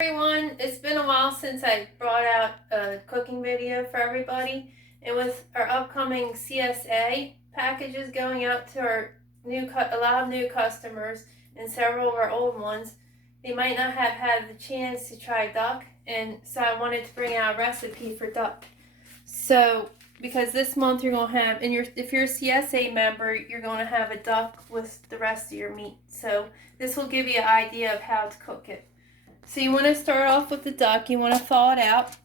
Everyone, it's been a while since I brought out a cooking video for everybody, and with our upcoming CSA packages going out to our a lot of new customers and several of our old ones, they might not have had the chance to try duck, and so I wanted to bring out a recipe for duck. So because this month you're gonna have, and if you're a CSA member, you're gonna have a duck with the rest of your meat. So this will give you an idea of how to cook it. So you want to start off with the duck. You want to thaw it out,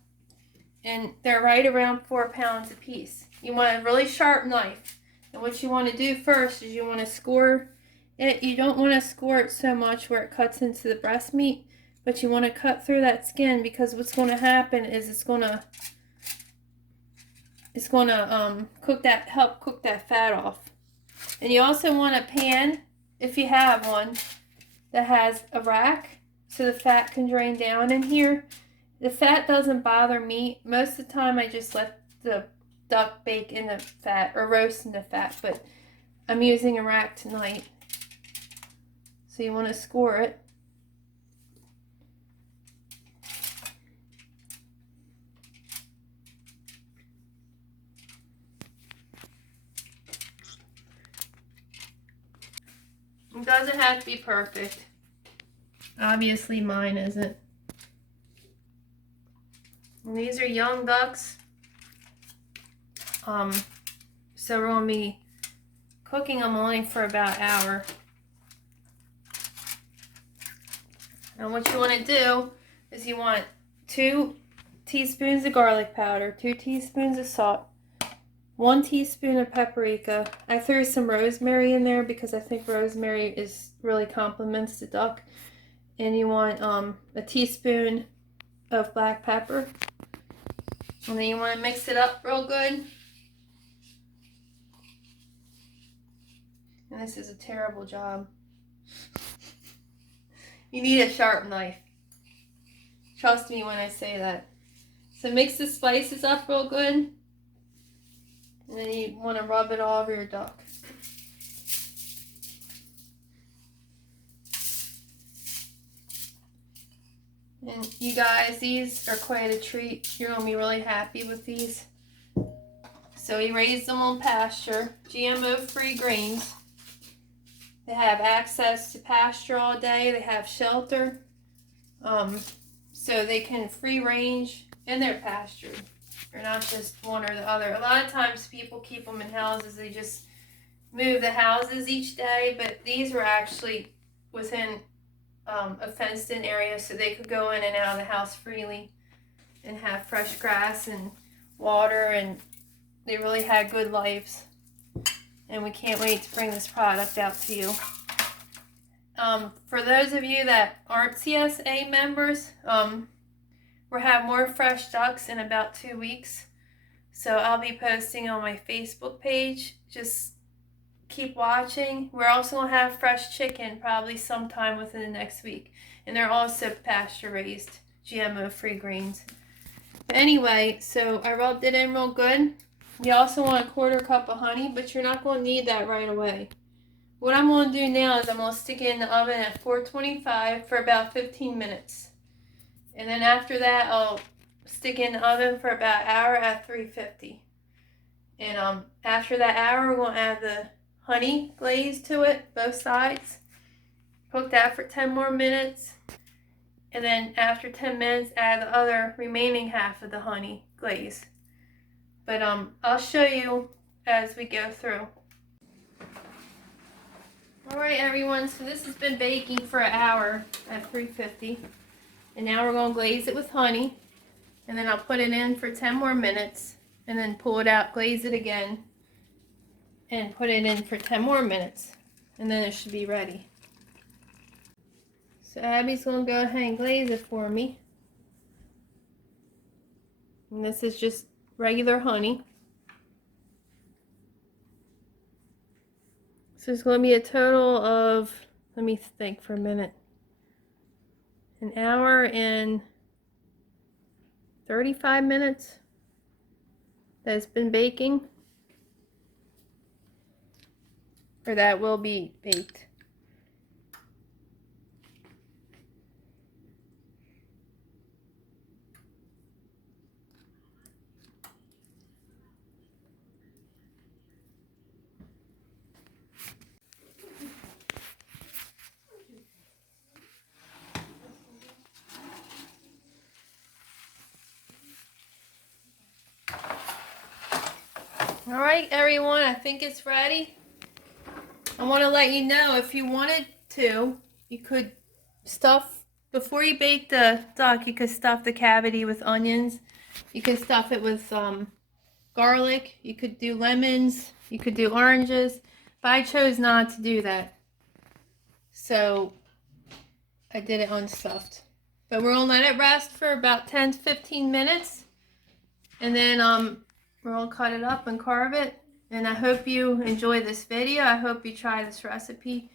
and they're right around 4 pounds a piece. You want a really sharp knife, and what you want to do first is you want to score it. You don't want to score it so much where it cuts into the breast meat, but you want to cut through that skin, because what's going to happen is it's going to help cook that fat off. And you also want a pan, if you have one, that has a rack, so the fat can drain down in here. The fat doesn't bother me. Most of the time I just let the duck bake in the fat or roast in the fat, but I'm using a rack tonight. So you want to score it. It doesn't have to be perfect. Obviously mine isn't. And these are young ducks. So we're going to be cooking them only for about an hour. And what you want to do is you want 2 teaspoons of garlic powder, 2 teaspoons of salt, 1 teaspoon of paprika. I threw some rosemary in there because I think rosemary really complements the duck. And you want a teaspoon of black pepper. And then you want to mix it up real good. And this is a terrible job. You need a sharp knife. Trust me when I say that. So mix the spices up real good. And then you want to rub it all over your duck. And you guys, these are quite a treat. You're going to be really happy with these. So we raise them on pasture, GMO-free grains. They have access to pasture all day. They have shelter. So they can free range and they're pastured. They're not just one or the other. A lot of times people keep them in houses. They just move the houses each day, but these were actually within a fenced in area, so they could go in and out of the house freely and have fresh grass and water, and they really had good lives. And we can't wait to bring this product out to you. For those of you that aren't CSA members, we'll have more fresh ducks in about 2 weeks. So I'll be posting on my Facebook page. Just keep watching. We're also going to have fresh chicken probably sometime within the next week. And they're also pasture raised, GMO free greens. But anyway, so I rubbed it in real good. You also want a 1/4 cup of honey, but you're not going to need that right away. What I'm going to do now is I'm going to stick it in the oven at 425 for about 15 minutes. And then after that, I'll stick it in the oven for about an hour at 350. And after that hour, we're going to add the honey glaze to it, both sides. Cook that for 10 more minutes. And then after 10 minutes, add the other remaining half of the honey glaze. But I'll show you as we go through. Alright everyone, so this has been baking for an hour at 350. And now we're going to glaze it with honey. And then I'll put it in for 10 more minutes. And then pull it out, glaze it again. And put it in for 10 more minutes. And then it should be ready. So Abby's going to go ahead and glaze it for me. And this is just regular honey. So it's going to be a total of, let me think for a minute, an hour and 35 minutes that it's been baking, or that will be baked. All right, everyone, I think it's ready. I want to let you know, if you wanted to, you could stuff, before you bake the duck, you could stuff the cavity with onions. You could stuff it with garlic. You could do lemons. You could do oranges. But I chose not to do that. So I did it unstuffed. But we're going to let it rest for about 10 to 15 minutes. And then we're going to cut it up and carve it. And I hope you enjoy this video. I hope you try this recipe.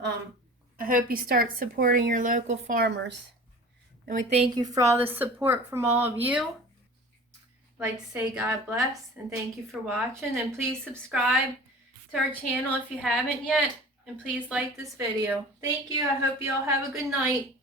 I hope you start supporting your local farmers. And we thank you for all the support from all of you. I'd like to say God bless and thank you for watching. And please subscribe to our channel if you haven't yet. And please like this video. Thank you. I hope you all have a good night.